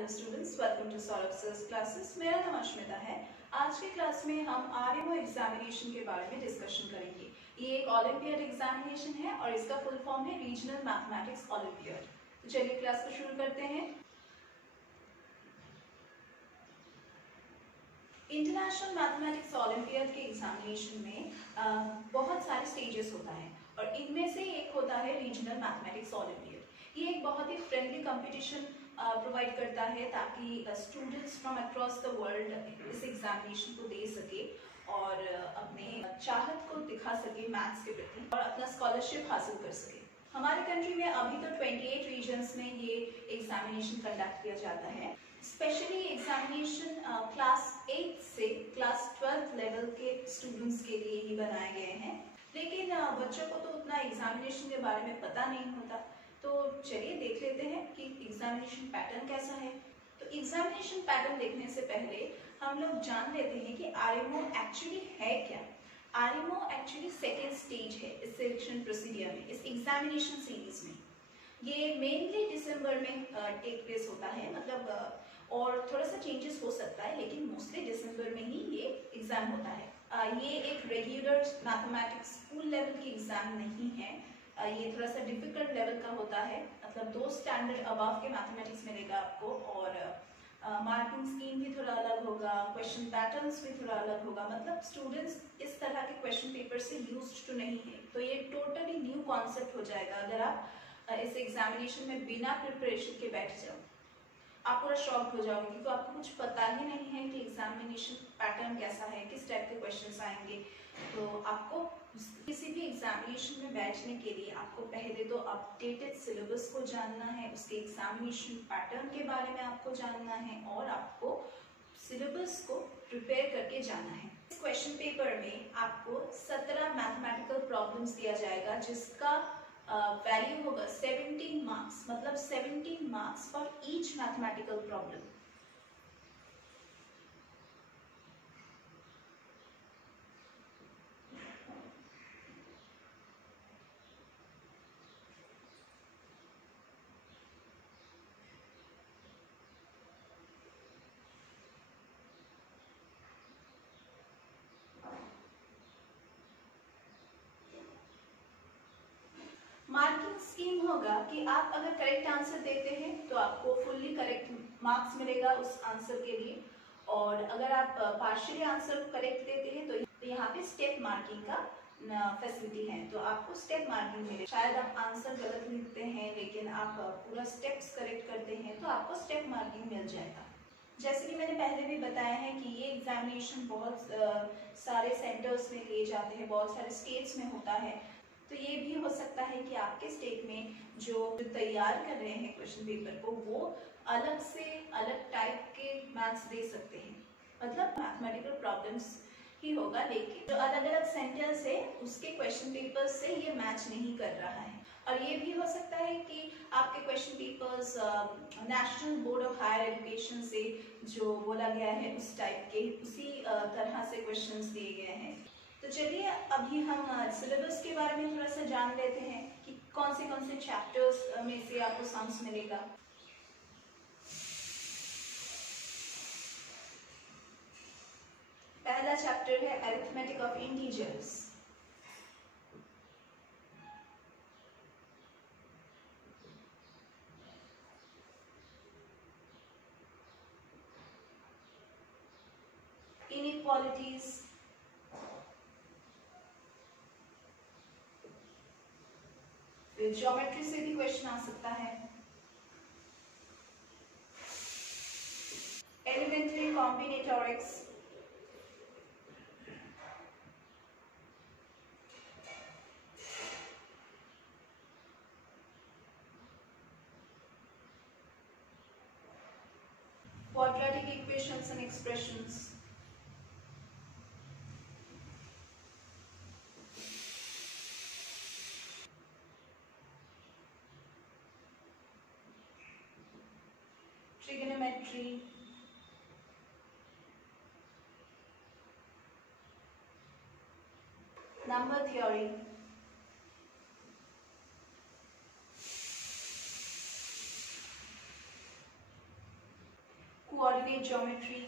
Hello students, welcome to Saurabh sir's classes. मेरा नाम अश्मिता है। आज के क्लास में हम आरएमओ एग्जामिनेशन के बारे में डिस्कशन करेंगे। ये एक ओलंपियाड एग्जामिनेशन है और इसका फुल फॉर्म है रीजनल मैथमेटिक्स ओलंपियाड। तो चलिए क्लास को शुरू करते हैं। इंटरनेशनल मैथमेटिक्स ओलंपियाड के एग्जामिनेशन में बहुत सारे स्टेजेस होता है और इनमें से एक होता है रीजनल मैथमेटिक्स ओलंपियाड। ये एक बहुत ही फ्रेंडली कंपटीशन प्रोवाइड करता है ताकि students from across the world इस एग्जामिनेशन को दे सके और अपने चाहत को दिखा सके मैथ्स के प्रति और अपना स्कॉलरशिप हासिल कर सके। हमारे कंट्री में अभी तो 28 रीजन्स में ये एग्जामिनेशन कंडक्ट किया जाता है। स्पेशली एग्जामिनेशन क्लास 8 से क्लास 12 लेवल के स्टूडेंट्स के लिए ही बनाए गए हैं, लेकिन बच्चों को तो उतना एग्जामिनेशन के बारे में पता नहीं होता। तो चलिए देख लेते हैं कि एग्जामिनेशन पैटर्न कैसा है। तो एग्जामिनेशन पैटर्न देखने से पहले हम लोग जान लेते हैं कि आरएमओ एक्चुअली है क्या। आरएमओ एक्चुअली सेकेंड स्टेज है इस सिलेक्शन प्रोसीडियर में, इस एग्जामिनेशन सीरीज में। ये मेनली दिसंबर में टेक प्लेस होता है, मतलब और थोड़ा सा चेंजेस हो सकता है, लेकिन मोस्टली दिसंबर में ही ये एग्जाम होता है। ये एक रेगुलर मैथमेटिक्स स्कूल लेवल की एग्जाम नहीं है। ये थोड़ा सा डिफिकल्ट लेवल का होता है, मतलब 2 स्टैंडर्ड अबव के मैथमेटिक्स मिलेगा आपको और मार्किंग स्कीम भी थोड़ा अलग होगा, क्वेश्चन पैटर्न्स भी थोड़ा अलग होगा। मतलब स्टूडेंट्स इस तरह के क्वेश्चन पेपर से यूज्ड टू नहीं है, तो ये टोटली न्यू कॉन्सेप्ट हो जाएगा। अगर आप इस एग्जामिनेशन में बिना प्रिपरेशन के बैठ जाओ, आप पूरा शॉक हो जाओगे क्योंकि आपको कुछ पता ही नहीं है कि एग्जामिनेशन पैटर्न कैसा है, किस टाइप के क्वेश्चंस आएंगे। तो आपको किसी भी एग्जामिनेशन में बैठने के लिए आपको पहले तो अपडेटेड सिलेबस को जानना है, उसके एग्जामिनेशन पैटर्न के बारे में आपको जानना है और आपको सिलेबस को प्रिपेयर करके जाना है। इस क्वेश्चन पेपर में आपको 17 मैथमेटिकल प्रॉब्लम्स दिया जाएगा, जिसका वैल्यू होगा 17 मार्क्स, मतलब 17 marks for each mathematical problem. Marking scheme होगा कि आप अगर करेक्ट आंसर देते हैं तो आपको फुल्ली करेक्ट मार्क्स मिलेगा उस आंसर के लिए, और अगर आप पार्शियली आंसर करेक्ट देते हैं तो यहाँ पे स्टेप मार्किंग का फैसिलिटी है, तो आपको स्टेप मार्किंग मिलेगा। शायद आप आंसर गलत लिखते हैं लेकिन आप पूरा स्टेप्स करेक्ट करते हैं तो आपको स्टेप मार्किंग मिल जाएगा। जैसे कि मैंने पहले भी बताया है कि ये एग्जामिनेशन बहुत सारे सेंटर्स में लिए जाते हैं, बहुत सारे स्टेट्स में होता है। तो ये भी हो सकता है कि आपके स्टेट में जो तैयार कर रहे हैं क्वेश्चन पेपर को, वो अलग से अलग टाइप के मैथ्स दे सकते हैं, मतलब मैथमेटिकल प्रॉब्लम्स ही होगा, लेकिन जो अलग अलग सेंटर्स है उसके क्वेश्चन पेपर से ये मैच नहीं कर रहा है। और ये भी हो सकता है कि आपके question papers National Board of Higher Education से जो बोला गया है उस टाइप के, उसी तरह से क्वेश्चंस दिए गए हैं। तो चलिए अभी हम सिलेबस के बारे में थोड़ा सा जान लेते हैं कि कौन से चैप्टर्स में से आपको सम्स मिलेगा। पहला चैप्टर है arithmetic of integers. Inequalities, geometry से भी क्वेश्चन आ सकता है। Elementary combinatorics, quadratic equations and expressions, trigonometry, number theory, coordinate geometry,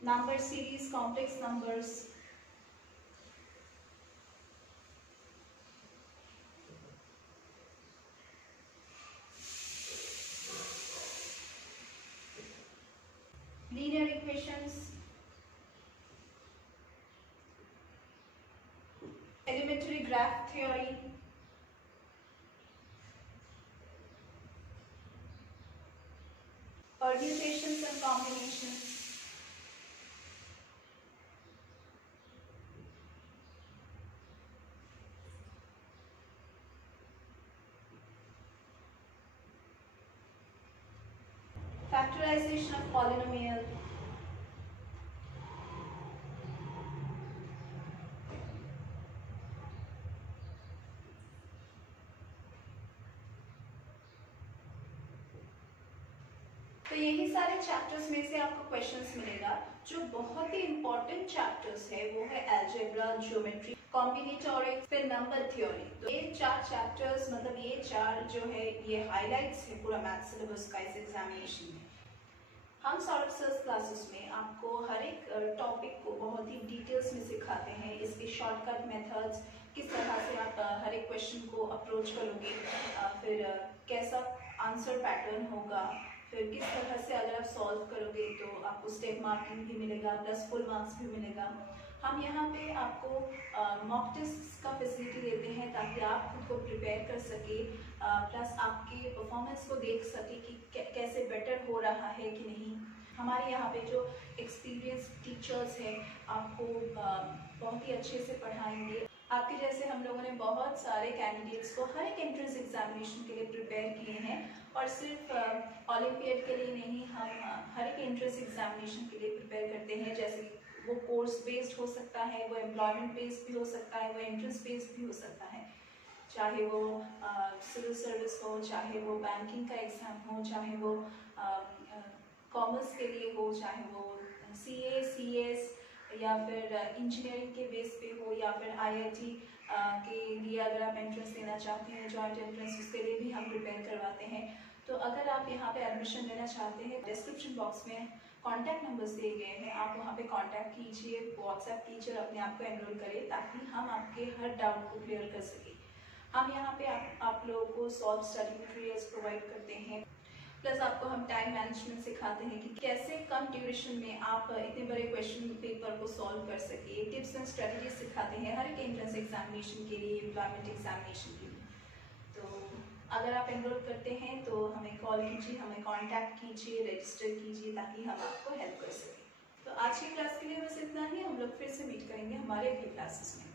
number series, complex numbers, linear equations, elementary graph theory, permutations and combinations, factorization of polynomial, तो यही सारे chapters में से आपको क्वेश्चंस मिलेगा। जो बहुत ही इंपॉर्टेंट चैप्टर्स है वो है अलजेब्रा, ज्योमेट्री, कॉम्बिनेटोरिक्स, फिर नंबर थ्योरी। तो ये 4 चैप्टर्स, मतलब ये 4 जो है ये हाइलाइट्स है पूरा मैथ सिलेबस का इस एग्जामिनेशन में। हम सौरभ सर्स क्लासेस में आपको हर एक टॉपिक को बहुत ही डिटेल्स में सिखाते हैं, इसके शॉर्टकट मेथड्स, किस तरह से आप हर एक क्वेश्चन को अप्रोच करोगे, फिर कैसा आंसर पैटर्न होगा, फिर किस तरह से अगर आप सॉल्व करोगे तो आपको स्टेप मार्किंग भी मिलेगा प्लस फुल मार्क्स भी मिलेगा। हम यहाँ पे आपको मॉक टेस्ट का फैसिलिटी देते हैं ताकि आप खुद को प्रिपेयर कर सके, प्लस आपके परफॉर्मेंस को देख सके कि कैसे बेटर हो रहा है कि नहीं। हमारे यहाँ पे जो एक्सपीरियंस टीचर्स हैं आपको बहुत ही अच्छे से पढ़ाएंगे। आपके जैसे हम लोगों ने बहुत सारे कैंडिडेट्स को हर एक एंट्रेंस एग्जामिनेशन के लिए प्रिपेयर किए हैं, और सिर्फ ओलंपियाड के लिए नहीं, हम हर एक एंट्रेंस एग्जामिनेशन के लिए प्रिपेयर करते हैं। जैसे वो कोर्स बेस्ड हो सकता है, वो एम्प्लॉयमेंट बेस्ड भी हो सकता है, वो एंट्रेंस बेस्ड भी हो सकता है, चाहे वो सिविल सर्विस हो, चाहे वो बैंकिंग का एग्ज़ाम हो, चाहे वो कॉमर्स के लिए हो, चाहे वो CA, CS या फिर इंजीनियरिंग के बेस पे हो, या फिर IIT के लिए अगर आप एंट्रेंस देना चाहते हैं, जॉइंट एंट्रेंस, उसके लिए भी हम प्रिपेयर करवाते हैं। तो अगर आप यहाँ पे एडमिशन लेना चाहते हैं, डिस्क्रिप्शन बॉक्स में कॉन्टैक्ट नंबर्स दिए गए हैं, आप वहाँ पे कॉन्टैक्ट कीजिए, व्हाट्सएप कीजिए और अपने आप को एनरोल करें ताकि हम आपके हर डाउट को क्लियर कर सकें। हम यहाँ पे आप लोगों को सॉल्व स्टडी मटेरियल्स प्रोवाइड करते हैं, प्लस आपको हम टाइम मैनेजमेंट सिखाते हैं कि कैसे कम ड्यूरेशन में आप इतने बड़े क्वेश्चन पेपर को सॉल्व कर सके। टिप्स एंड स्ट्रेटजीज सिखाते हैं हर एक एंट्रेंस एग्जामिनेशन के लिए, एम्प्लॉयमेंट एग्जामिनेशन के लिए। तो अगर आप एनरोल करते हैं तो हमें कॉल कीजिए, हमें कॉन्टैक्ट कीजिए, रजिस्टर कीजिए ताकि हम आपको हेल्प कर सकें। तो आज की क्लास के लिए बस इतना ही। हम लोग फिर से मीट करेंगे हमारे अगली क्लासेस में।